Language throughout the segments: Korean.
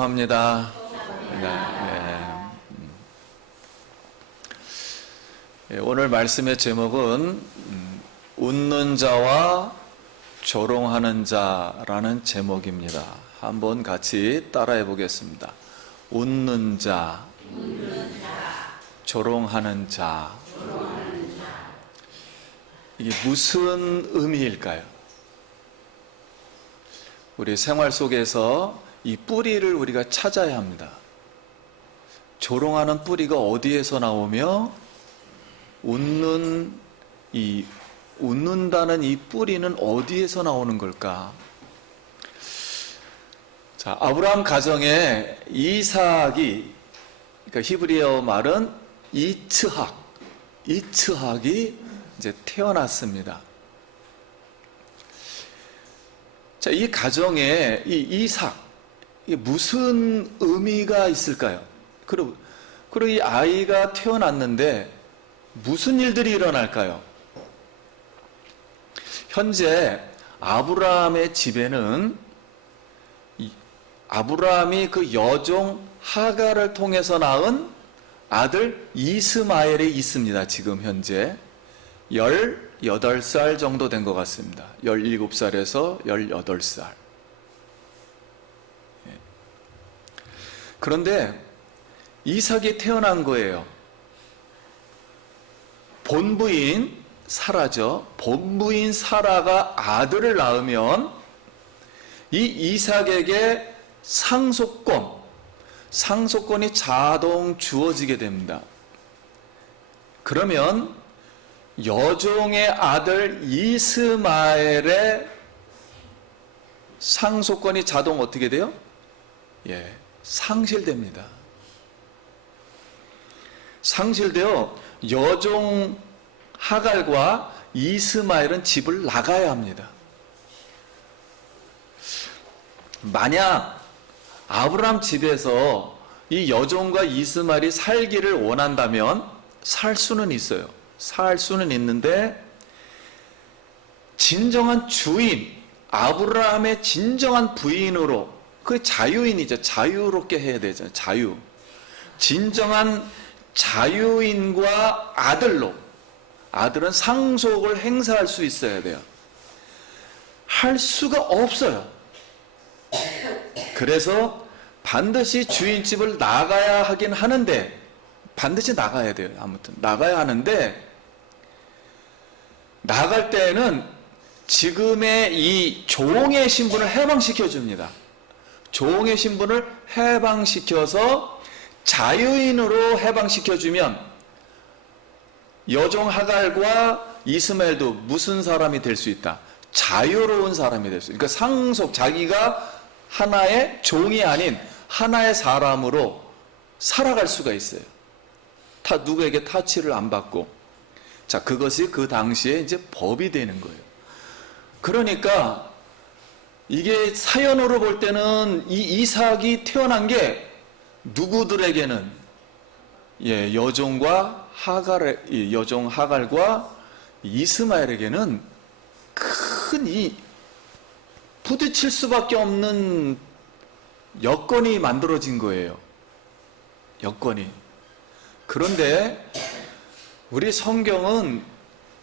축복합니다. 오늘 말씀의 제목은 웃는 자와 조롱하는 자라는 제목입니다. 한번 같이 따라해 보겠습니다. 웃는 자, 조롱하는 자. 이게 무슨 의미일까요? 우리 생활 속에서 이 뿌리를 우리가 찾아야 합니다. 조롱하는 뿌리가 어디에서 나오며 웃는다는 이 뿌리는 어디에서 나오는 걸까? 자, 아브라함 가정에 이삭이, 그러니까 히브리어 말은 이츠학이 이제 태어났습니다. 자, 이 가정에 이 이삭, 이게 무슨 의미가 있을까요? 그리고 이 아이가 태어났는데 무슨 일들이 일어날까요? 현재 아브라함의 집에는 아브라함이 그 여종 하갈을 통해서 낳은 아들 이스마엘이 있습니다. 지금 현재 18살 정도 된 것 같습니다. 17살에서 18살. 그런데 이삭이 태어난 거예요. 본부인 사라죠. 본부인 사라가 아들을 낳으면 이 이삭에게 상속권이 자동 주어지게 됩니다. 그러면 여종의 아들 이스마엘의 상속권이 자동 어떻게 돼요? 상실됩니다. 상실되어 여종 하갈과 이스마엘은 집을 나가야 합니다. 만약 아브라함 집에서 이 여종과 이스마엘이 살기를 원한다면 살 수는 있어요. 살 수는 있는데 진정한 주인, 아브라함의 진정한 부인으로, 그 자유인이죠. 자유롭게 해야 되잖아요. 자유. 진정한 자유인과 아들로, 아들은 상속을 행사할 수 있어야 돼요. 할 수가 없어요. 그래서 반드시 주인집을 나가야 하긴 하는데, 반드시 나가야 돼요. 아무튼 나가야 하는데, 나갈 때에는 지금의 이 종의 신분을 해방시켜 줍니다. 종의 신분을 해방시켜서 자유인으로 해방시켜 주면 여종 하갈과 이스마엘도 무슨 사람이 될 수 있다? 자유로운 사람이 될 수 있다. 그러니까 자기가 하나의 종이 아닌 하나의 사람으로 살아갈 수가 있어요. 누구에게 타치를 안 받고. 자, 그것이 그 당시에 이제 법이 되는 거예요. 그러니까 이게 사연으로 볼 때는 이 이삭이 태어난 게 누구들에게는 여종 하갈과 이스마엘에게는 큰 부딪힐 수밖에 없는 여건이 만들어진 거예요. 여건이. 그런데 우리 성경은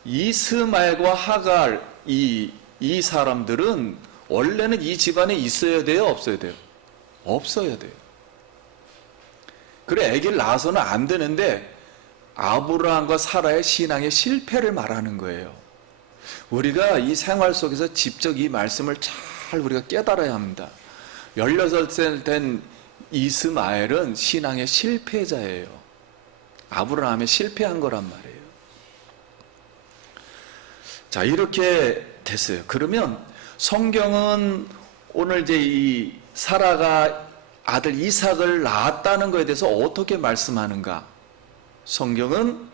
이스마엘과 하갈 이 사람들은 원래는 이 집안에 있어야 돼요? 없어야 돼요? 없어야 돼요. 그래, 아기를 낳아서는 안 되는데 아브라함과 사라의 신앙의 실패를 말하는 거예요. 우리가 이 생활 속에서 직접 이 말씀을 잘 우리가 깨달아야 합니다. 16살 된 이스마엘은 신앙의 실패자예요. 아브라함이 실패한 거란 말이에요. 자, 이렇게 됐어요. 그러면 성경은 오늘 이제 이 사라가 아들 이삭을 낳았다는 것에 대해서 어떻게 말씀하는가? 성경은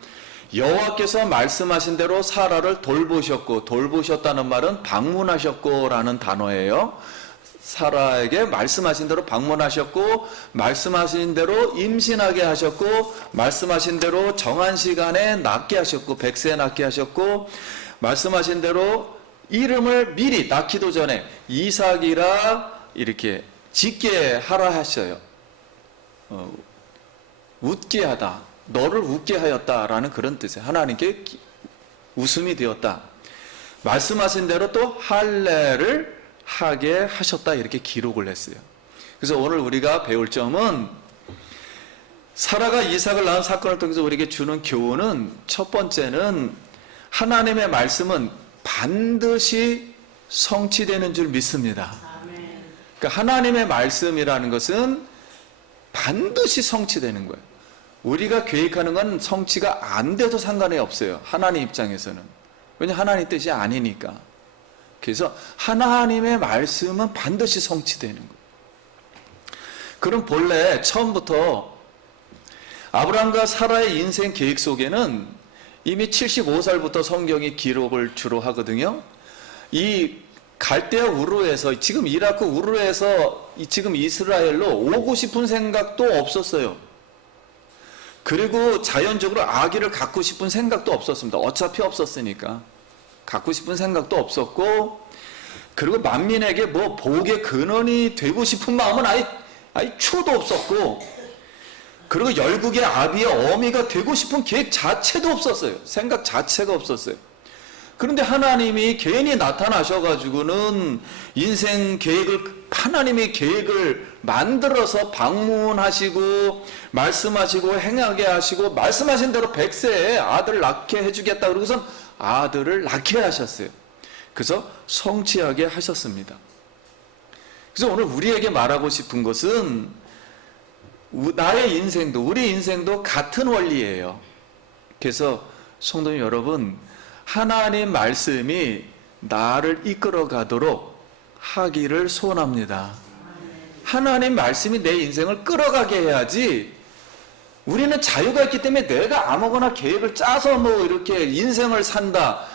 여호와께서 말씀하신 대로 사라를 돌보셨고, 돌보셨다는 말은 방문하셨고라는 단어예요. 사라에게 말씀하신 대로 방문하셨고, 말씀하신 대로 임신하게 하셨고, 말씀하신 대로 정한 시간에 낳게 하셨고, 백세에 낳게 하셨고, 말씀하신 대로 이름을 미리 낳기도 전에 이삭이라 이렇게 짓게 하라 하셔요. 웃게 하다, 너를 웃게 하였다라는 그런 뜻이에요. 하나님께 웃음이 되었다. 말씀하신 대로 또 할례를 하게 하셨다, 이렇게 기록을 했어요. 그래서 오늘 우리가 배울 점은 사라가 이삭을 낳은 사건을 통해서 우리에게 주는 교훈은, 첫 번째는 하나님의 말씀은 반드시 성취되는 줄 믿습니다. 그러니까 하나님의 말씀이라는 것은 반드시 성취되는 거예요. 우리가 계획하는 건 성취가 안 돼도 상관이 없어요. 하나님 입장에서는. 왜냐하면 하나님 뜻이 아니니까. 그래서 하나님의 말씀은 반드시 성취되는 거예요. 그럼 본래 처음부터 아브라함과 사라의 인생 계획 속에는 이미 75살부터 성경이 기록을 주로 하거든요. 이 갈대아 우르에서, 지금 이라크 우르에서 지금 이스라엘로 오고 싶은 생각도 없었어요. 그리고 자연적으로 아기를 갖고 싶은 생각도 없었습니다. 어차피 없었으니까. 갖고 싶은 생각도 없었고, 그리고 만민에게 뭐 복의 근원이 되고 싶은 마음은 아예 추도 없었고, 그리고 열국의 아비의 어미가 되고 싶은 계획 자체도 없었어요. 생각 자체가 없었어요. 그런데 하나님이 괜히 나타나셔가지고는 인생 계획을, 하나님의 계획을 만들어서 방문하시고 말씀하시고 행하게 하시고 말씀하신 대로 100세에 아들을 낳게 해주겠다 그러고선 아들을 낳게 하셨어요. 그래서 성취하게 하셨습니다. 그래서 오늘 우리에게 말하고 싶은 것은 나의 인생도, 우리 인생도 같은 원리예요. 그래서 성도님 여러분, 하나님 말씀이 나를 이끌어 가도록 하기를 소원합니다. 하나님 말씀이 내 인생을 끌어가게 해야지, 우리는 자유가 있기 때문에 내가 아무거나 계획을 짜서 뭐 이렇게 인생을 산다,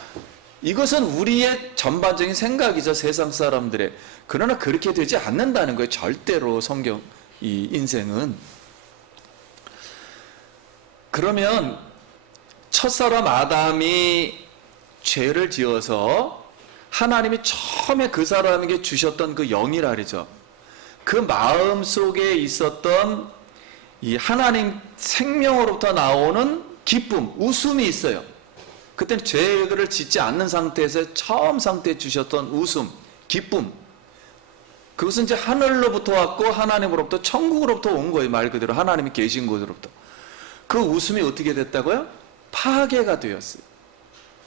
이것은 우리의 전반적인 생각이죠, 세상 사람들의. 그러나 그렇게 되지 않는다는 거예요, 절대로. 성경, 이 인생은. 그러면 첫사람 아담이 죄를 지어서 하나님이 처음에 그 사람에게 주셨던 그 영이라 그러죠. 그 마음 속에 있었던 이 하나님 생명으로부터 나오는 기쁨, 웃음이 있어요. 그때는 죄를 짓지 않는 상태에서 처음 상태에 주셨던 웃음, 기쁨. 그것은 이제 하늘로부터 왔고 하나님으로부터, 천국으로부터 온 거예요. 말 그대로 하나님이 계신 곳으로부터. 그 웃음이 어떻게 됐다고요? 파괴가 되었어요.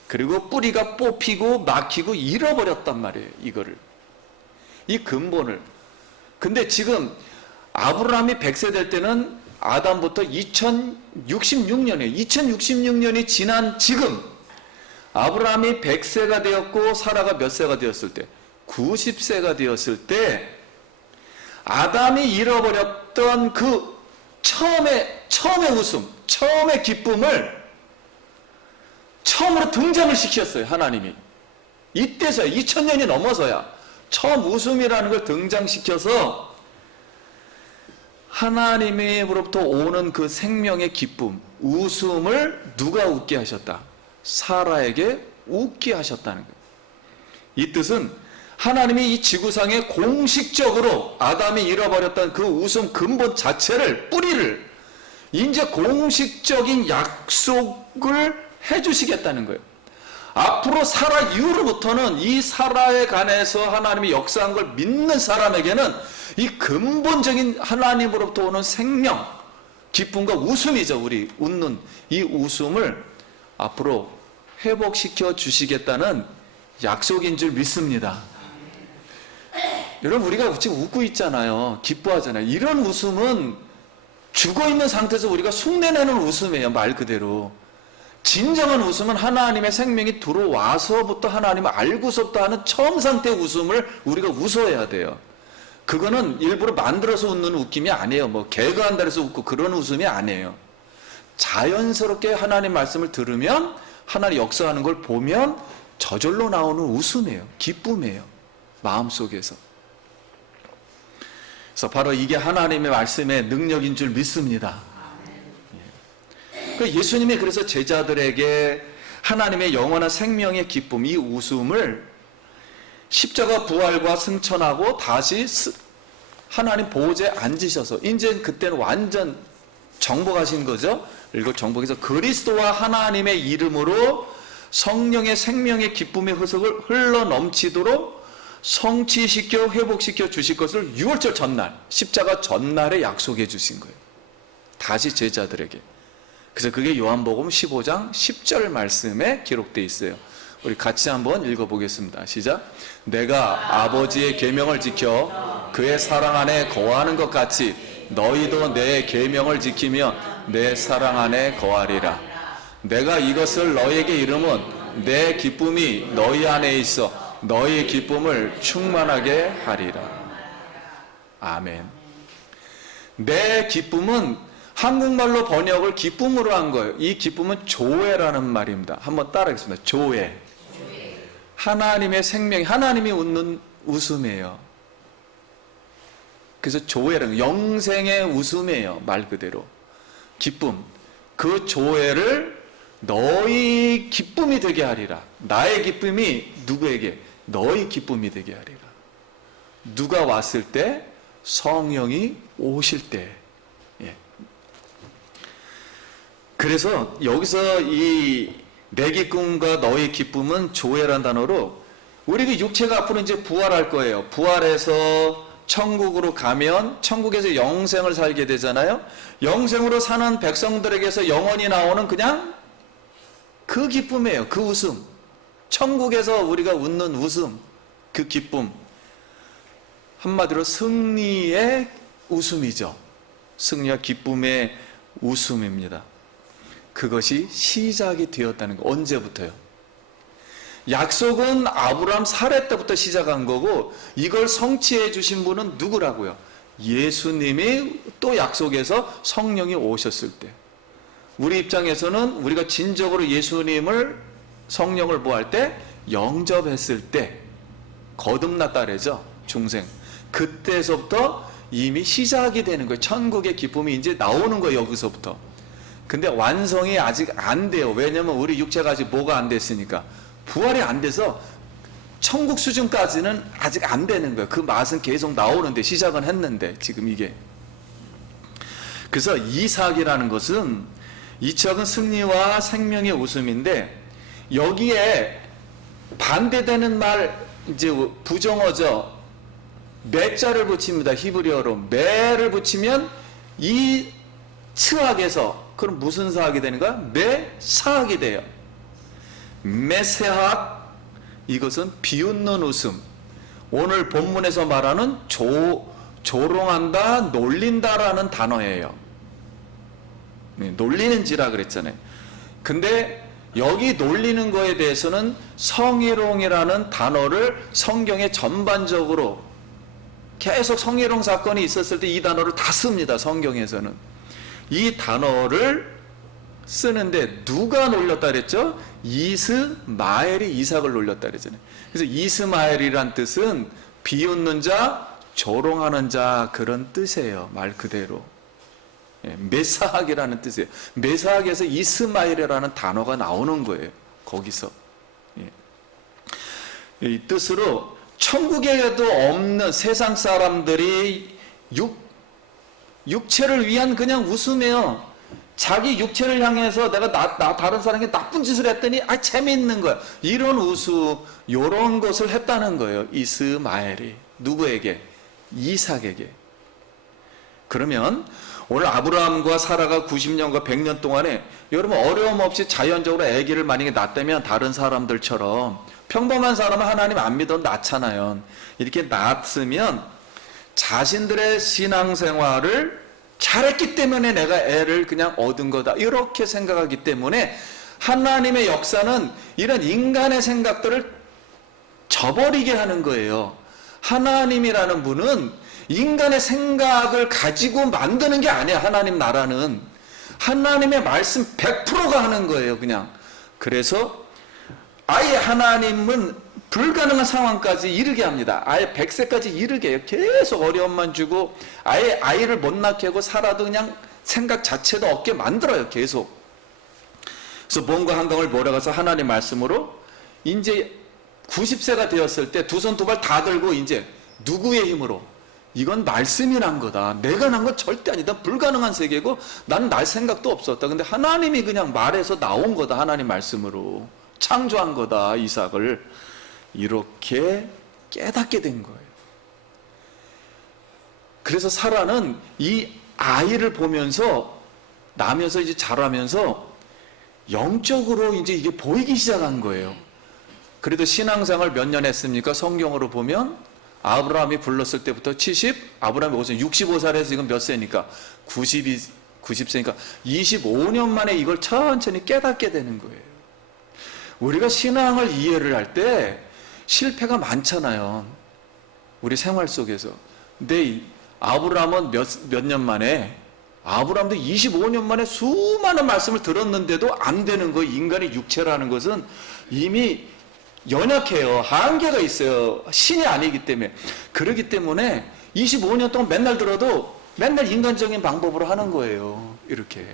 그리고 뿌리가 뽑히고 막히고 잃어버렸단 말이에요, 이거를. 이 근본을. 근데 지금 아브라함이 100세 될 때는 아담부터 2066년이에요. 2066년이 지난 지금 아브라함이 100세가 되었고 사라가 몇 세가 되었을 때? 90세가 되었을 때 아담이 잃어버렸던 그 처음의 웃음, 처음의 기쁨을 처음으로 등장을 시켰어요, 하나님이. 이때서야, 2000년이 넘어서야 처음 웃음이라는 걸 등장시켜서 하나님으로부터 오는 그 생명의 기쁨, 웃음을 누가 웃게 하셨다? 사라에게 웃게 하셨다는 거예요. 이 뜻은 하나님이 이 지구상에 공식적으로 아담이 잃어버렸던 그 웃음 근본 자체를, 뿌리를 이제 공식적인 약속을 해주시겠다는 거예요. 앞으로 사라 이후로부터는 이 사라에 관해서 하나님이 역사한 걸 믿는 사람에게는 이 근본적인 하나님으로부터 오는 생명, 기쁨과 웃음이죠. 우리 웃는 이 웃음을 앞으로 회복시켜 주시겠다는 약속인 줄 믿습니다. 여러분, 우리가 지금 웃고 있잖아요. 기뻐하잖아요. 이런 웃음은 죽어있는 상태에서 우리가 흉내내는 웃음이에요, 말 그대로. 진정한 웃음은 하나님의 생명이 들어와서부터 하나님을 알고서부터 하는 처음 상태의 웃음을 우리가 웃어야 돼요. 그거는 일부러 만들어서 웃는 웃김이 아니에요. 뭐 개그한다 해서 웃고 그런 웃음이 아니에요. 자연스럽게 하나님 말씀을 들으면, 하나님 역사하는 걸 보면 저절로 나오는 웃음이에요. 기쁨이에요, 마음속에서. 그래서 바로 이게 하나님의 말씀의 능력인 줄 믿습니다. 예수님이 그래서 제자들에게 하나님의 영원한 생명의 기쁨, 이 웃음을 십자가 부활과 승천하고 다시 하나님 보호자에 앉으셔서 이제 그때는 완전 정복하신 거죠. 그리고 정복해서 그리스도와 하나님의 이름으로 성령의 생명의 기쁨의 흐석을 흘러 넘치도록 성취시켜 회복시켜 주실 것을 6월절 전날, 십자가 전날에 약속해 주신 거예요. 다시 제자들에게. 그래서 그게 요한복음 15장 10절 말씀에 기록되어 있어요. 우리 같이 한번 읽어보겠습니다. 시작. 내가 아버지의 계명을 지켜 그의 사랑 안에 거하는 것 같이 너희도 내 계명을 지키며 내 사랑 안에 거하리라. 내가 이것을 너희에게 이름은 내 기쁨이 너희 안에 있어 너희 기쁨을 충만하게 하리라. 아멘. 내 기쁨은 한국말로 번역을 기쁨으로 한 거예요. 이 기쁨은 조회라는 말입니다. 한번 따라하겠습니다. 조회. 하나님의 생명, 하나님이 웃는 웃음이에요. 그래서 조회는 영생의 웃음이에요. 말 그대로. 기쁨. 그 조회를 너희 기쁨이 되게 하리라. 나의 기쁨이 누구에게? 너희 기쁨이 되게 하리라. 누가 왔을 때? 성령이 오실 때. 예. 그래서 여기서 이 내 기쁨과 너희 기쁨은 조회란 단어로 우리 육체가 앞으로 이제 부활할 거예요. 부활해서 천국으로 가면 천국에서 영생을 살게 되잖아요. 영생으로 사는 백성들에게서 영원히 나오는 그냥 그 기쁨이에요. 그 웃음. 천국에서 우리가 웃는 웃음. 그 기쁨. 한마디로 승리의 웃음이죠. 승리와 기쁨의 웃음입니다. 그것이 시작이 되었다는 거. 언제부터요? 약속은 아브라함 사례 때부터 시작한 거고 이걸 성취해 주신 분은 누구라고요? 예수님이 또 약속해서 성령이 오셨을 때. 우리 입장에서는 우리가 진정으로 예수님을 성령을 뭐할 때? 영접했을 때 거듭났다 그러죠. 중생. 그때서부터 이미 시작이 되는 거예요. 천국의 기쁨이 이제 나오는 거예요. 여기서부터. 근데 완성이 아직 안 돼요. 왜냐면 우리 육체가 아직 뭐가 안 됐으니까. 부활이 안 돼서 천국 수준까지는 아직 안 되는 거예요. 그 맛은 계속 나오는데 시작은 했는데 지금 이게. 그래서 이삭이라는 것은 이삭은 승리와 생명의 웃음인데 여기에 반대되는 말 이제 부정어죠. 매자를 붙입니다. 히브리어로 매를 붙이면 이 스학에서 그럼 무슨 사학이 되는 거야? 메사학이 돼요. 메세학 이것은 비웃는 웃음. 오늘 본문에서 말하는 조롱한다, 놀린다라는 단어예요. 놀리는지라 그랬잖아요. 근데 여기 놀리는 거에 대해서는 성희롱이라는 단어를 성경에 전반적으로 계속 성희롱 사건이 있었을 때 이 단어를 다 씁니다. 성경에서는. 이 단어를 쓰는데 누가 놀렸다 그랬죠? 이스마엘이 이삭을 놀렸다 그랬잖아요. 그래서 이스마엘이란 뜻은 비웃는 자, 조롱하는 자 그런 뜻이에요. 말 그대로. 메사학이라는 뜻이에요. 메사학에서 이스마엘이라는 단어가 나오는 거예요. 거기서. 이 뜻으로 천국에도 없는 세상 사람들이 육체를 위한 그냥 웃음이에요. 자기 육체를 향해서 내가 다른 사람에게 나쁜 짓을 했더니 재미있는 거야. 이런 웃음, 이런 것을 했다는 거예요. 이스마엘이. 누구에게? 이삭에게. 그러면 오늘 아브라함과 사라가 90년과 100년 동안에 여러분 어려움 없이 자연적으로 아기를 만약에 낳았다면 다른 사람들처럼 평범한 사람은 하나님 안 믿어도 낳잖아요. 이렇게 낳았으면 자신들의 신앙생활을 잘했기 때문에 내가 애를 그냥 얻은 거다 이렇게 생각하기 때문에 하나님의 역사는 이런 인간의 생각들을 저버리게 하는 거예요. 하나님이라는 분은 인간의 생각을 가지고 만드는 게 아니야. 하나님 나라는 하나님의 말씀 100%가 하는 거예요. 그냥. 그래서 아예 하나님은 불가능한 상황까지 이르게 합니다. 아예 100세까지 이르게 해요. 계속 어려움만 주고 아예 아이를 못 낳게 하고 살아도 그냥 생각 자체도 없게 만들어요. 계속. 그래서 몸과 한강을 몰아가서 하나님 말씀으로 이제 90세가 되었을 때 두 손 두 발 다 들고 이제 누구의 힘으로? 이건 말씀이 난 거다. 내가 난 건 절대 아니다. 불가능한 세계고 나는 날 생각도 없었다. 근데 하나님이 그냥 말해서 나온 거다. 하나님 말씀으로 창조한 거다. 이삭을 이렇게 깨닫게 된 거예요. 그래서 사라는 이 아이를 보면서 나면서 이제 자라면서 영적으로 이제 이게 보이기 시작한 거예요. 그래도 신앙생활 몇 년 했습니까? 성경으로 보면 아브라함이 불렀을 때부터 70, 아브라함이 65살에서 지금 몇 세니까 90세니까 25년 만에 이걸 천천히 깨닫게 되는 거예요. 우리가 신앙을 이해를 할 때 실패가 많잖아요. 우리 생활 속에서. 근데 아브라함은 몇 년 만에, 아브라함도 25년 만에 수많은 말씀을 들었는데도 안 되는 거예요. 인간의 육체라는 것은 이미 연약해요. 한계가 있어요. 신이 아니기 때문에. 그렇기 때문에 25년 동안 맨날 들어도 맨날 인간적인 방법으로 하는 거예요. 이렇게.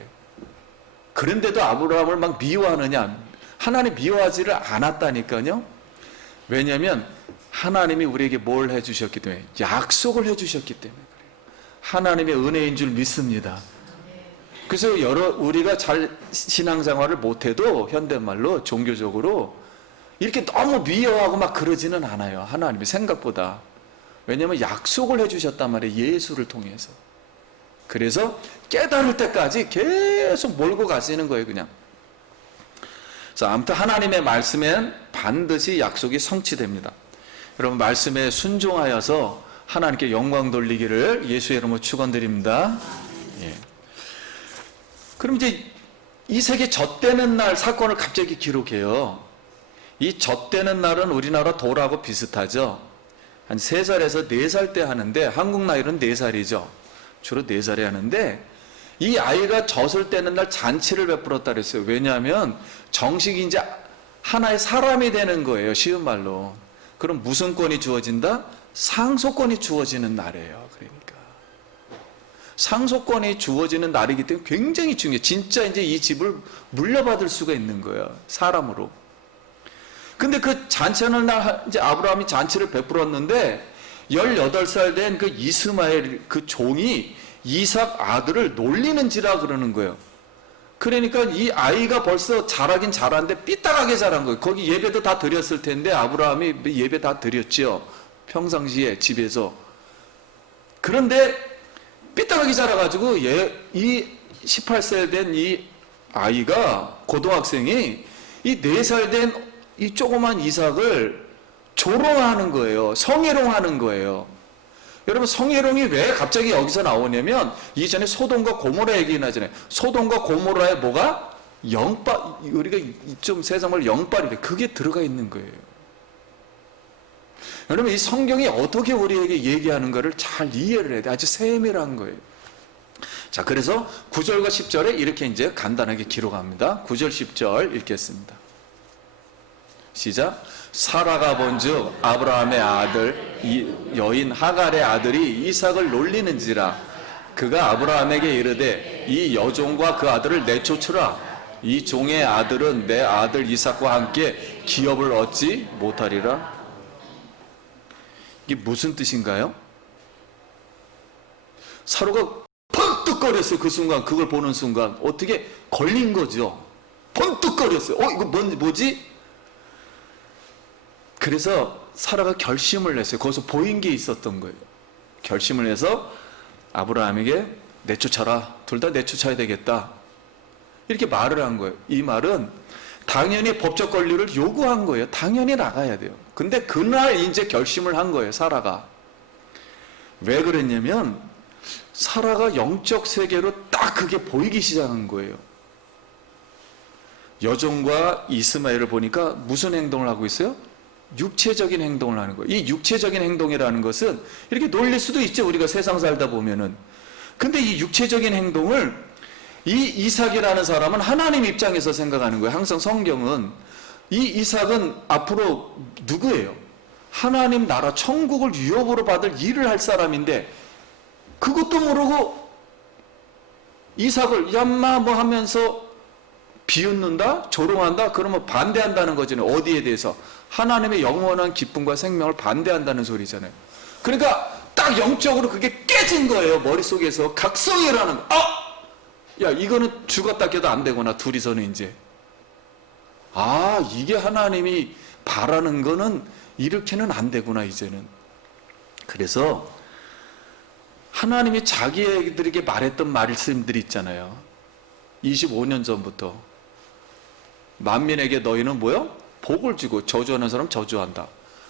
그런데도 아브라함을 막 미워하느냐? 하나님 미워하지를 않았다니까요. 왜냐하면 하나님이 우리에게 뭘 해주셨기 때문에, 약속을 해주셨기 때문에 그래요. 하나님의 은혜인 줄 믿습니다. 그래서 우리가 잘 신앙생활을 못해도 현대말로 종교적으로 이렇게 너무 미워하고 막 그러지는 않아요. 하나님이 생각보다. 왜냐하면 약속을 해주셨단 말이에요. 예수를 통해서. 그래서 깨달을 때까지 계속 몰고 가시는 거예요. 그냥. 그래서 아무튼 하나님의 말씀엔 반드시 약속이 성취됩니다. 여러분 말씀에 순종하여서 하나님께 영광 돌리기를 예수의 이름으로 축원드립니다. 예. 그럼 이제 이 세계 젖되는 날 사건을 갑자기 기록해요. 이 젖되는 날은 우리나라 돌하고 비슷하죠. 한 3살에서 4살 때 하는데 한국 나이로는 4살이죠. 주로 4살에 하는데 이 아이가 젖을 떼는 날 잔치를 베풀었다 그랬어요. 왜냐하면 정식이 이제 하나의 사람이 되는 거예요. 쉬운 말로. 그럼 무슨 권이 주어진다? 상속권이 주어지는 날이에요. 그러니까 상속권이 주어지는 날이기 때문에 굉장히 중요해요. 진짜 이제 이 집을 물려받을 수가 있는 거예요. 사람으로. 근데 그 잔치하는 날 이제 아브라함이 잔치를 베풀었는데 18살 된 그 이스마엘 그 종이 이삭 아들을 놀리는지라 그러는 거예요. 그러니까 이 아이가 벌써 자라긴 자랐는데 삐딱하게 자란 거예요. 거기 예배도 다 드렸을 텐데 아브라함이 예배 다 드렸죠. 평상시에 집에서. 그런데 삐딱하게 자라가지고 이 18세 된 이 아이가 고등학생이 이 4살 된 이 조그만 이삭을 조롱하는 거예요. 성희롱하는 거예요. 여러분 성희롱이 왜 갑자기 여기서 나오냐면 이전에 소돔과 고모라 얘기 나잖아요. 소돔과 고모라에 뭐가 우리가 좀 세상을 영빨이래. 그게 들어가 있는 거예요. 여러분 이 성경이 어떻게 우리에게 얘기하는가를 잘 이해를 해야 돼. 아주 세밀한 거예요. 자, 그래서 9절과 10절에 이렇게 이제 간단하게 기록합니다. 9절 10절 읽겠습니다. 시작. 사라가 본즉 아브라함의 아들 이 여인 하갈의 아들이 이삭을 놀리는지라 그가 아브라함에게 이르되 이 여종과 그 아들을 내쫓으라. 이 종의 아들은 내 아들 이삭과 함께 기업을 얻지 못하리라. 이게 무슨 뜻인가요? 사로가 번뜩거렸어요. 그 순간, 그걸 보는 순간 어떻게 걸린 거죠. 번뜩거렸어요. 이거 뭐지? 그래서 사라가 결심을 했어요. 거기서 보인 게 있었던 거예요. 결심을 해서 아브라함에게 내쫓아라. 둘 다 내쫓아야 되겠다. 이렇게 말을 한 거예요. 이 말은 당연히 법적 권리를 요구한 거예요. 당연히 나가야 돼요. 근데 그날 이제 결심을 한 거예요. 사라가. 왜 그랬냐면 사라가 영적 세계로 딱 그게 보이기 시작한 거예요. 여종과 이스마엘을 보니까 무슨 행동을 하고 있어요? 육체적인 행동을 하는 거예요. 이 육체적인 행동이라는 것은 이렇게 놀릴 수도 있죠. 우리가 세상 살다 보면은. 근데 이 육체적인 행동을 이 이삭이라는 사람은 하나님 입장에서 생각하는 거예요. 항상 성경은 이 이삭은 앞으로 누구예요? 하나님 나라 천국을 유업으로 받을 일을 할 사람인데 그것도 모르고 이삭을 얌마 뭐 하면서 비웃는다? 조롱한다? 그러면 반대한다는 거잖아요. 어디에 대해서? 하나님의 영원한 기쁨과 생명을 반대한다는 소리잖아요. 그러니까 딱 영적으로 그게 깨진 거예요. 머릿속에서 각성이라는 거. 야, 이거는 죽었다 깨도 안 되구나. 둘이서는 이제. 이게 하나님이 바라는 거는 이렇게는 안 되구나, 이제는. 그래서 하나님이 자기들에게 말했던 말씀들이 있잖아요. 25년 전부터. 만민에게 너희는 뭐요? 복을 주고 저주하는 사람 저주한다.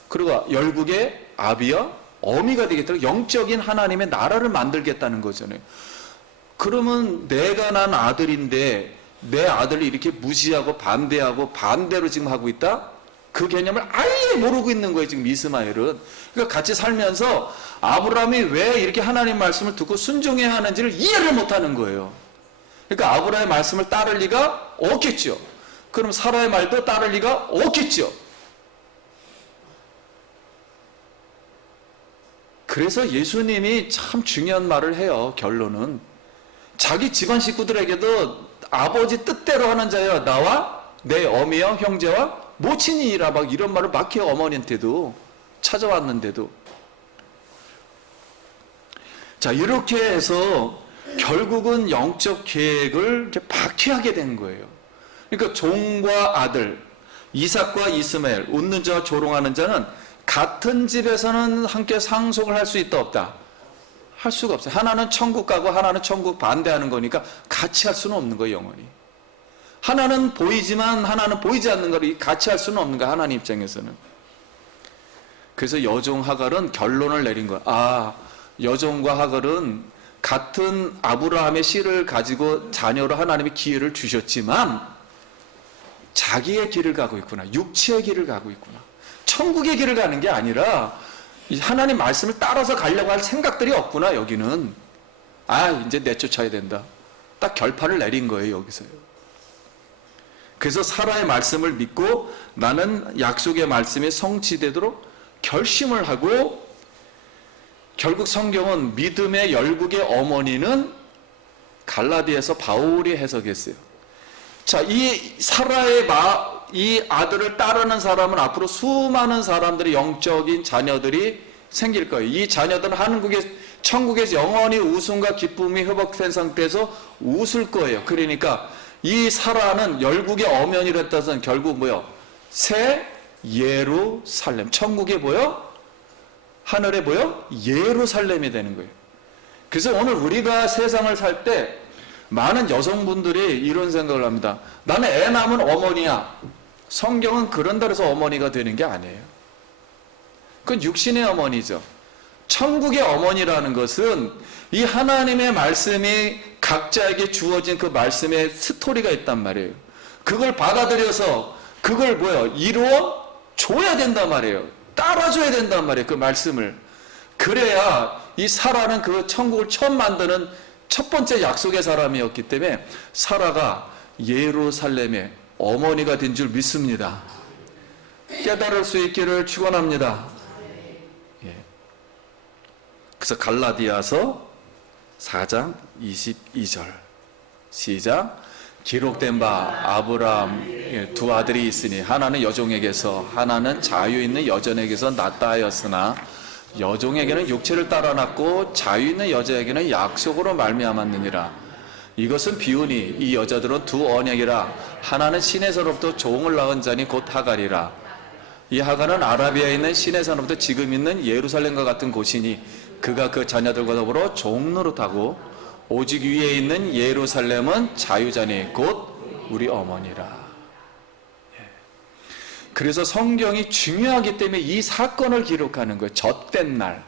그리고 열국의 아비와 어미가 되겠다. 영적인 하나님의 나라를 만들겠다는 거잖아요. 그러면 내가 난 아들인데 내 아들을 이렇게 무시하고 반대하고 반대로 지금 하고 있다? 그 개념을 아예 모르고 있는 거예요, 지금 이스마엘은. 그러니까 같이 살면서 아브라함이 왜 이렇게 하나님 말씀을 듣고 순종해야 하는지를 이해를 못하는 거예요. 그러니까 아브라함의 말씀을 따를 리가 없겠죠. 그럼 사라의 말도 따를 리가 없겠죠. 그래서 예수님이 참 중요한 말을 해요. 결론은 자기 집안 식구들에게도 아버지 뜻대로 하는 자여 나와 내 어미와 형제와 모친이라 막 이런 말을 막 해요. 어머니한테도 찾아왔는데도. 자, 이렇게 해서 결국은 영적 계획을 이제 박해하게 된 거예요. 그러니까 종과 아들, 이삭과 이스마엘, 웃는 자와 조롱하는 자는 같은 집에서는 함께 상속을 할 수 있다 없다? 할 수가 없어요. 하나는 천국 가고 하나는 천국 반대하는 거니까 같이 할 수는 없는 거예요, 영원히. 하나는 보이지만 하나는 보이지 않는 거를 같이 할 수는 없는 거야, 하나님 입장에서는. 그래서 여종 하갈은 결론을 내린 거야. 여종과 하갈은 같은 아브라함의 씨를 가지고 자녀로 하나님이 기회를 주셨지만 자기의 길을 가고 있구나. 육체의 길을 가고 있구나. 천국의 길을 가는 게 아니라 하나님 말씀을 따라서 가려고 할 생각들이 없구나, 여기는. 이제 내쫓아야 된다. 딱 결판을 내린 거예요, 여기서요. 그래서 사라의 말씀을 믿고 나는 약속의 말씀이 성취되도록 결심을 하고, 결국 성경은 믿음의 열국의 어머니는 갈라디아에서 바울이 해석했어요. 자, 이 사라의 이 아들을 따르는 사람은 앞으로 수많은 사람들의 영적인 자녀들이 생길 거예요. 이 자녀들은 천국에서 영원히 웃음과 기쁨이 회복된 상태에서 웃을 거예요. 그러니까 이 사라는 열국의 어머니를 따서는 결국 뭐요? 새 예루살렘. 천국에 뭐요? 하늘에 뭐요? 예루살렘이 되는 거예요. 그래서 오늘 우리가 세상을 살 때 많은 여성분들이 이런 생각을 합니다. 나는 애 낳으면 어머니야. 성경은 그런다 해서 어머니가 되는 게 아니에요. 그건 육신의 어머니죠. 천국의 어머니라는 것은 이 하나님의 말씀이 각자에게 주어진 그 말씀의 스토리가 있단 말이에요. 그걸 받아들여서 그걸 이루어 줘야 된단 말이에요. 따라줘야 된단 말이에요. 그 말씀을. 그래야 이 사라는 그 천국을 처음 만드는 첫 번째 약속의 사람이었기 때문에 사라가 예루살렘의 어머니가 된 줄 믿습니다. 깨달을 수 있기를 축원합니다. 그래서 갈라디아서 4장 22절 시작. 기록된 바 아브라함 두 아들이 있으니 하나는 여종에게서 하나는 자유 있는 여전에게서 낳다 하였으나 여종에게는 육체를 따라 낳고 자유 있는 여자에게는 약속으로 말미암았느니라. 이것은 비유니 이 여자들은 두 언약이라 하나는 시내에서로부터 종을 낳은 자니 곧 하갈이라. 이 하갈은 아라비아에 있는 시내에서로부터 지금 있는 예루살렘과 같은 곳이니 그가 그 자녀들과 더불어 종노릇하고 오직 위에 있는 예루살렘은 자유자니 곧 우리 어머니라. 그래서 성경이 중요하기 때문에 이 사건을 기록하는 거예요. 젖된 날.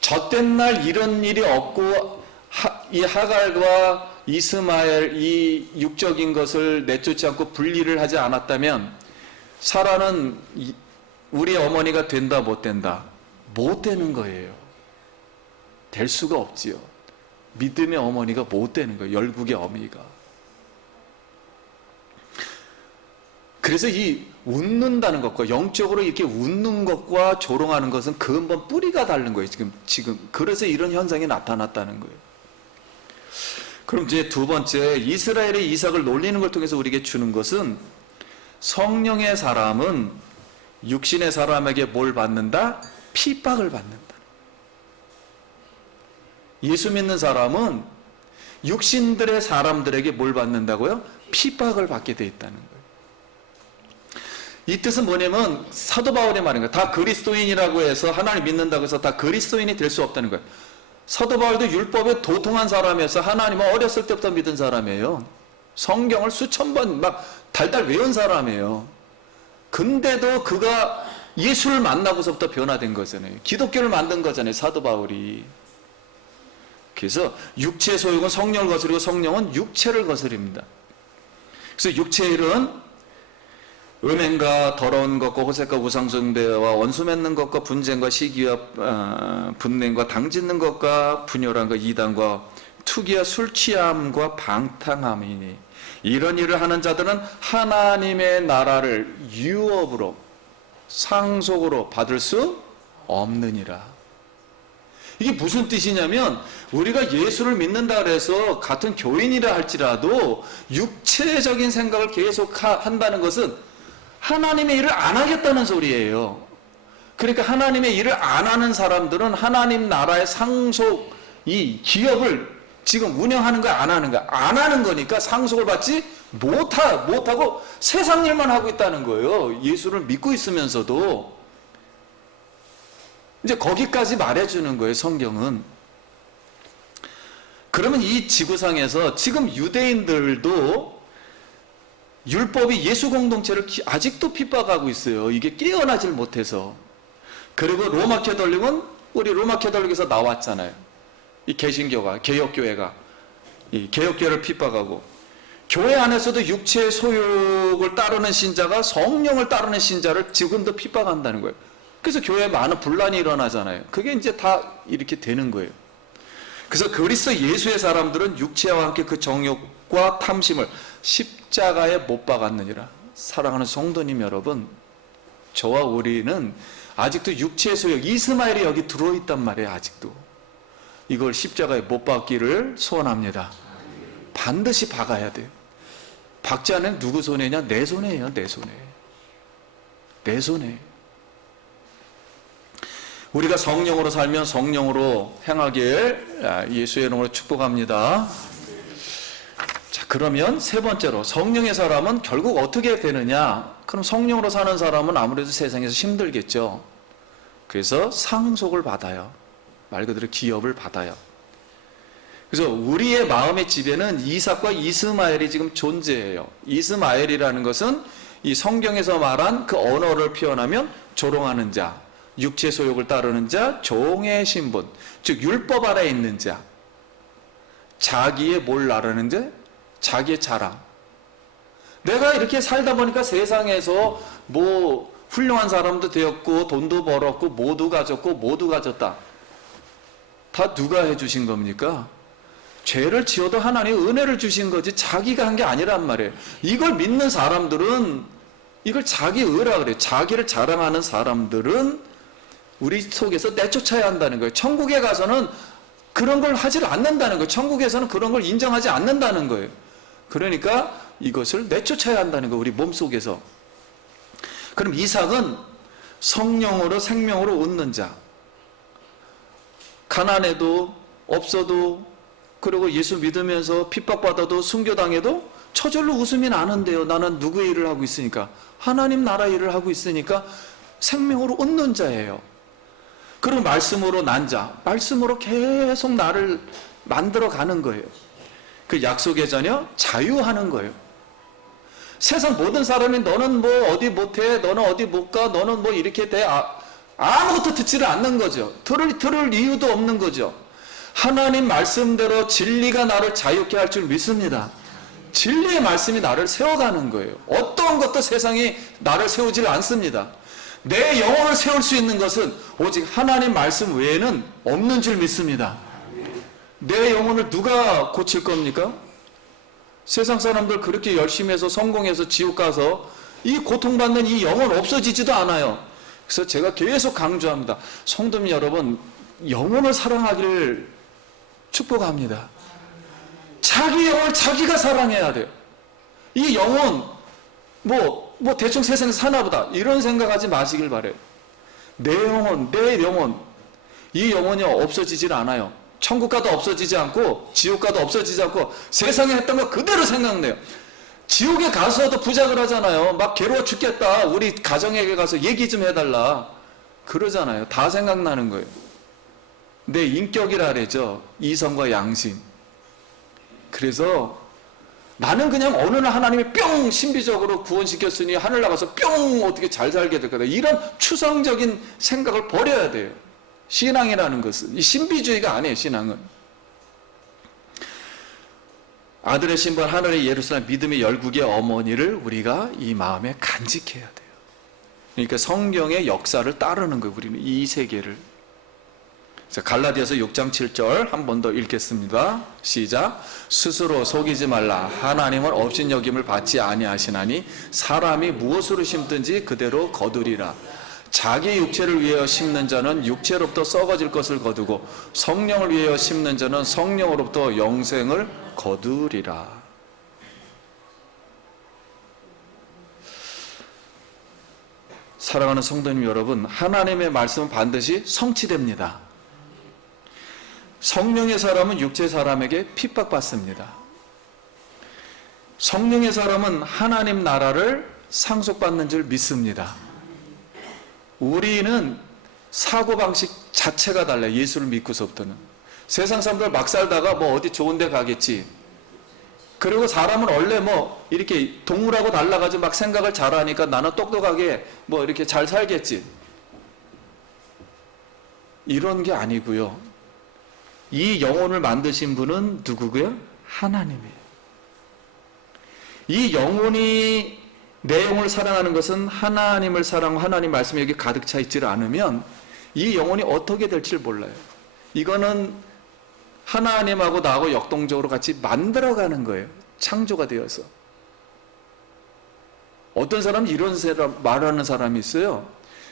젖된 날 이런 일이 없고 이 하갈과 이스마엘 이 육적인 것을 내쫓지 않고 분리를 하지 않았다면 사라는 우리 어머니가 된다 못 된다? 못 되는 거예요. 될 수가 없지요. 믿음의 어머니가 못 되는 거예요. 열국의 어미가. 그래서 이 웃는다는 것과 영적으로 이렇게 웃는 것과 조롱하는 것은 근본 뿌리가 다른 거예요. 지금 그래서 이런 현상이 나타났다는 거예요. 그럼 이제 두 번째, 이스라엘의 이삭을 놀리는 걸 통해서 우리에게 주는 것은 성령의 사람은 육신의 사람에게 뭘 받는다? 핍박을 받는다. 예수 믿는 사람은 육신들의 사람들에게 뭘 받는다고요? 핍박을 받게 돼 있다는 거예요. 이 뜻은 뭐냐면 사도 바울의 말인 거예요. 다 그리스도인이라고 해서 하나님 믿는다고 해서 다 그리스도인이 될 수 없다는 거예요. 사도 바울도 율법에 도통한 사람이어서 하나님은 어렸을 때부터 믿은 사람이에요. 성경을 수천 번 막 달달 외운 사람이에요. 근데도 그가 예수를 만나고서부터 변화된 거잖아요. 기독교를 만든 거잖아요, 사도 바울이. 그래서 육체의 소욕은 성령을 거스르고 성령은 육체를 거스립니다. 그래서 육체의 일은 음행과 더러운 것과 호색과 우상숭배와 원수 맺는 것과 분쟁과 시기와 분냉과 당짓는 것과 분열한 것, 이단과 투기와 술 취함과 방탕함이니 이런 일을 하는 자들은 하나님의 나라를 유업으로 상속으로 받을 수 없느니라. 이게 무슨 뜻이냐면 우리가 예수를 믿는다 그래서 같은 교인이라 할지라도 육체적인 생각을 계속 한다는 것은 하나님의 일을 안 하겠다는 소리예요. 그러니까 하나님의 일을 안 하는 사람들은 하나님 나라의 상속 이 기업을 지금 운영하는 거야, 안 하는 거야? 안 하는 거니까 상속을 받지 못하고 세상 일만 하고 있다는 거예요. 예수를 믿고 있으면서도. 이제 거기까지 말해주는 거예요, 성경은. 그러면 이 지구상에서 지금 유대인들도 율법이 예수 공동체를 아직도 핍박하고 있어요. 이게 깨어나질 못해서. 그리고 로마 캐톨릭은 우리 로마 캐톨릭에서 나왔잖아요. 이 개신교가, 개혁교회가 이 개혁교회를 핍박하고, 교회 안에서도 육체의 소욕을 따르는 신자가 성령을 따르는 신자를 지금도 핍박한다는 거예요. 그래서 교회에 많은 분란이 일어나잖아요. 그게 이제 다 이렇게 되는 거예요. 그래서 그리스도 예수의 사람들은 육체와 함께 그 정욕과 탐심을 십자가에 못 박았느니라. 사랑하는 성도님 여러분, 저와 우리는 아직도 육체의 소욕, 이스마엘이 여기 들어있단 말이에요. 아직도 이걸 십자가에 못 박기를 소원합니다. 반드시 박아야 돼요. 박지 않으면 누구 손해냐? 내 손해예요. 내 손해. 내 손해. 우리가 성령으로 살면 성령으로 행하길 예수의 이름으로 축복합니다. 자, 그러면 세 번째로 성령의 사람은 결국 어떻게 되느냐? 그럼 성령으로 사는 사람은 아무래도 세상에서 힘들겠죠. 그래서 상속을 받아요. 말 그대로 기업을 받아요. 그래서 우리의 마음의 집에는 이삭과 이스마엘이 지금 존재해요. 이스마엘이라는 것은 이 성경에서 말한 그 언어를 표현하면 조롱하는 자, 육체 소욕을 따르는 자, 종의 신분, 즉 율법 아래에 있는 자, 자기의 뭘 나르는 자, 자기의 자랑. 내가 이렇게 살다 보니까 세상에서 뭐 훌륭한 사람도 되었고 돈도 벌었고 모두 가졌고 모두 가졌다. 다 누가 해주신 겁니까? 죄를 지어도 하나님 은혜를 주신 거지 자기가 한 게 아니란 말이에요. 이걸 믿는 사람들은 이걸 자기 의라 그래요. 자기를 자랑하는 사람들은 우리 속에서 내쫓아야 한다는 거예요. 천국에 가서는 그런 걸 하질 않는다는 거예요. 천국에서는 그런 걸 인정하지 않는다는 거예요. 그러니까 이것을 내쫓아야 한다는 거예요. 우리 몸속에서. 그럼 이삭은 성령으로 생명으로 웃는 자. 가난해도 없어도 그리고 예수 믿으면서 핍박받아도 순교당해도 저절로 웃음이 나는데요. 나는 누구의 일을 하고 있으니까? 하나님 나라 일을 하고 있으니까 생명으로 웃는 자예요. 그리고 말씀으로 난 자, 말씀으로 계속 나를 만들어 가는 거예요. 그 약속의 자녀, 자유하는 거예요. 세상 모든 사람이 너는 뭐 어디 못해, 너는 어디 못 가, 너는 뭐 이렇게 돼, 아무것도 듣지를 않는 거죠. 들을 이유도 없는 거죠. 하나님 말씀대로 진리가 나를 자유케 할 줄 믿습니다. 진리의 말씀이 나를 세워가는 거예요. 어떤 것도 세상이 나를 세우질 않습니다. 내 영혼을 세울 수 있는 것은 오직 하나님 말씀 외에는 없는 줄 믿습니다. 내 영혼을 누가 고칠 겁니까? 세상 사람들 그렇게 열심히 해서 성공해서 지옥 가서 이 고통받는 이 영혼 없어지지도 않아요. 그래서 제가 계속 강조합니다. 성도님 여러분, 영혼을 사랑하기를 축복합니다. 자기 영혼을 자기가 사랑해야 돼요. 이 영혼 뭐 대충 세상에서 사나보다 이런 생각하지 마시길 바래요. 내 영혼 이 영혼이 없어지질 않아요. 천국 가도 없어지지 않고 지옥 가도 없어지지 않고 세상에 했던 거 그대로 생각나요. 지옥에 가서도 부작을 하잖아요. 막 괴로워 죽겠다. 우리 가정에게 가서 얘기 좀 해달라. 그러잖아요. 다 생각나는 거예요. 내 인격이라 그러죠. 이성과 양심. 그래서 나는 그냥 어느 날 하나님이 뿅 신비적으로 구원시켰으니 하늘 나가서 뿅 어떻게 잘 살게 될 거다. 이런 추상적인 생각을 버려야 돼요. 신앙이라는 것은. 이 신비주의가 아니에요. 신앙은. 아들의 신분 하늘의 예루살렘 믿음의 열국의 어머니를 우리가 이 마음에 간직해야 돼요. 그러니까 성경의 역사를 따르는 거예요. 우리는 이 세계를. 갈라디아서 6장 7절 한 번 더 읽겠습니다. 시작. 스스로 속이지 말라. 하나님은 업신여김을 받지 아니하시나니 사람이 무엇으로 심든지 그대로 거두리라. 자기 육체를 위하여 심는 자는 육체로부터 썩어질 것을 거두고 성령을 위하여 심는 자는 성령으로부터 영생을 거두리라. 사랑하는 성도님 여러분, 하나님의 말씀은 반드시 성취됩니다. 성령의 사람은 육체 사람에게 핍박받습니다. 성령의 사람은 하나님 나라를 상속받는 줄 믿습니다. 우리는 사고방식 자체가 달라요. 예수를 믿고서부터는. 세상 사람들 막 살다가 뭐 어디 좋은 데 가겠지. 그리고 사람은 원래 뭐 이렇게 동물하고 달라가지고 막 생각을 잘하니까 나는 똑똑하게 뭐 이렇게 잘 살겠지. 이런 게 아니고요. 이 영혼을 만드신 분은 누구고요? 하나님이에요. 이 영혼이 내 영혼을 사랑하는 것은 하나님을 사랑하고 하나님 말씀이 여기 가득 차 있지를 않으면 이 영혼이 어떻게 될지를 몰라요. 이거는 하나님하고 나하고 역동적으로 같이 만들어가는 거예요. 창조가 되어서. 어떤 사람은 이런 말하는 사람이 있어요.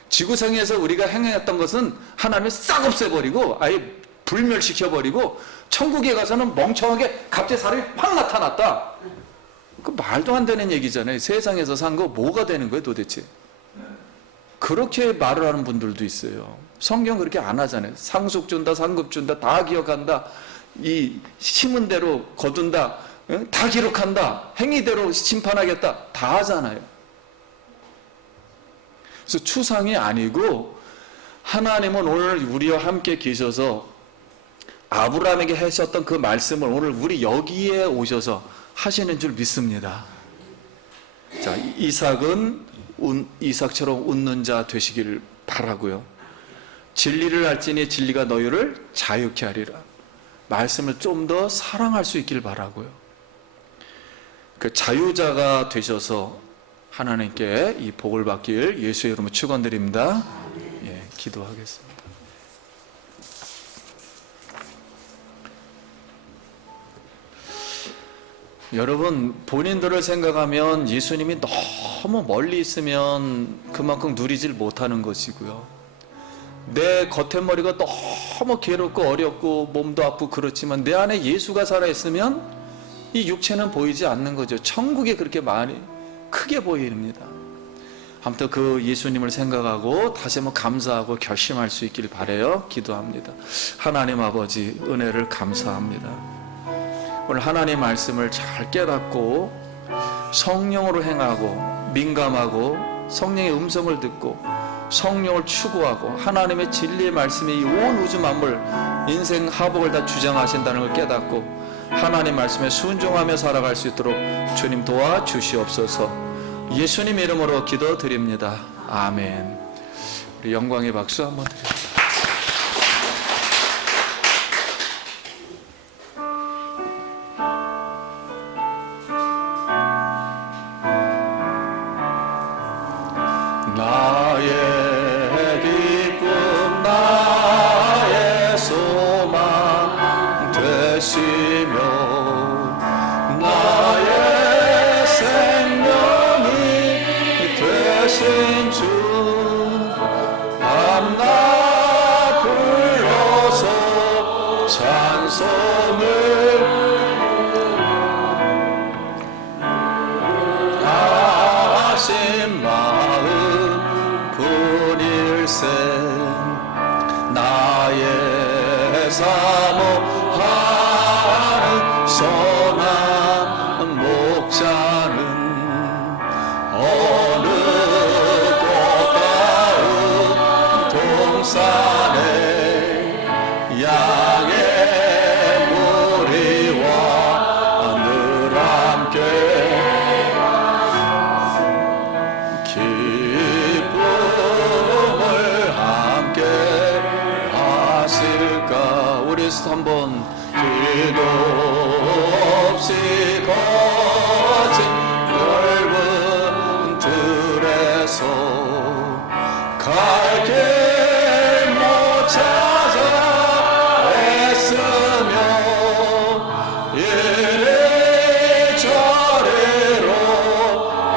지구상에서 우리가 행했던 것은 하나님이 싹 없애버리고 아예 불멸시켜버리고 천국에 가서는 멍청하게 갑자기 사람이 확 나타났다. 그 말도 안 되는 얘기잖아요. 세상에서 산 거 뭐가 되는 거예요 도대체. 그렇게 말을 하는 분들도 있어요. 성경 그렇게 안 하잖아요. 상속 준다, 상급 준다, 다 기억한다. 이 심은 대로 거둔다, 다 기록한다. 행위대로 심판하겠다. 다 하잖아요. 그래서 추상이 아니고 하나님은 오늘 우리와 함께 계셔서 아브라함에게 하셨던 그 말씀을 오늘 우리 여기에 오셔서 하시는 줄 믿습니다. 자, 이삭은 이삭처럼 웃는 자 되시기를 바라고요. 진리를 알지니 진리가 너희를 자유케 하리라. 말씀을 좀 더 사랑할 수 있기를 바라고요. 그 자유자가 되셔서 하나님께 이 복을 받길 예수의 이름으로 축원드립니다. 예, 기도하겠습니다. 여러분, 본인들을 생각하면 예수님이 너무 멀리 있으면 그만큼 누리질 못하는 것이고요. 내 겉에머리가 너무 괴롭고 어렵고 몸도 아프고 그렇지만 내 안에 예수가 살아있으면 이 육체는 보이지 않는 거죠. 천국이 그렇게 많이 크게 보입니다. 아무튼 그 예수님을 생각하고 다시 한번 감사하고 결심할 수 있길 바라요. 기도합니다. 하나님 아버지, 은혜를 감사합니다. 오늘 하나님의 말씀을 잘 깨닫고 성령으로 행하고 민감하고 성령의 음성을 듣고 성령을 추구하고 하나님의 진리의 말씀이 이 온 우주 만물 인생 하복을 다 주장하신다는 걸 깨닫고 하나님 말씀에 순종하며 살아갈 수 있도록 주님 도와주시옵소서. 예수님 이름으로 기도드립니다. 아멘. 우리 영광의 박수 한번 드립니다. 나의 기쁨 나의 소망 되시며 나의 생명이 되신 주 밤낮 불러서 찬송을 하신 마음 기쁨을 함께 하실까. 우리 한번 길도 없이 거친 넓은 들에서 갈 길 못 찾아 애쓰며 이리저리로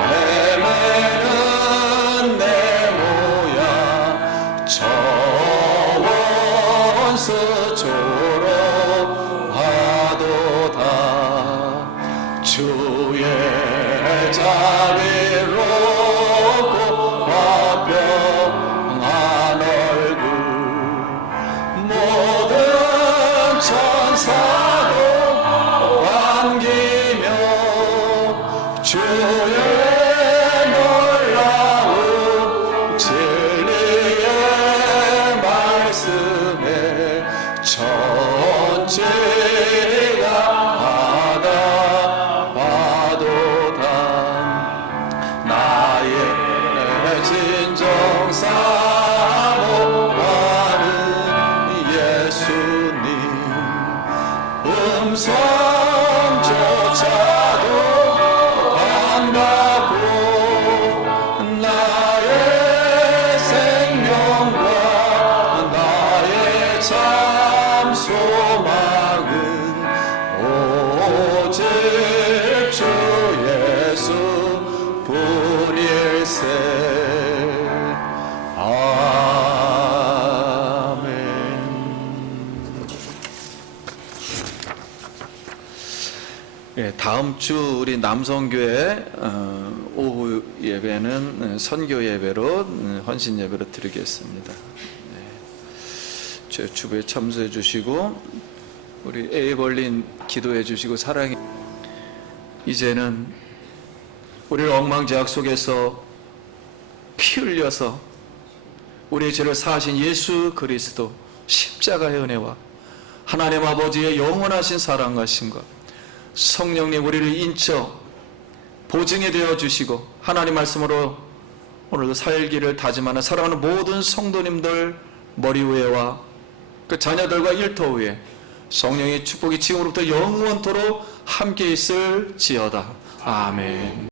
헤매는 내 모양 저 원수처럼 하도다. 주의 자비롭고 화평한 얼굴 모든 천사도 반기며 주의 놀라운 진리의 말씀에 천지가 받아봐도다. 나의 진정 사모하는 예수님 음성조차도 반갑고 나의 생명과 나의 참 소망은 오직 주 예수 뿐일세. 아멘. 예, 다음 주 우리 남성교회 오후 예배는 선교 예배로 헌신 예배로 드리겠습니다. 제 주부에 참석해 주시고 우리 에이벌린 기도해 주시고 사랑해. 이제는 우리를 엉망제약 속에서 피 흘려서 우리의 죄를 사하신 예수 그리스도 십자가의 은혜와 하나님 아버지의 영원하신 사랑과 신과 성령님 우리를 인쳐 보증이 되어 주시고 하나님 말씀으로 오늘도 살기를 다짐하는 사랑하는 모든 성도님들 머리 위에와 그 자녀들과 일터 위에 성령의 축복이 지금으로부터 영원토록 함께 있을지어다. 아멘.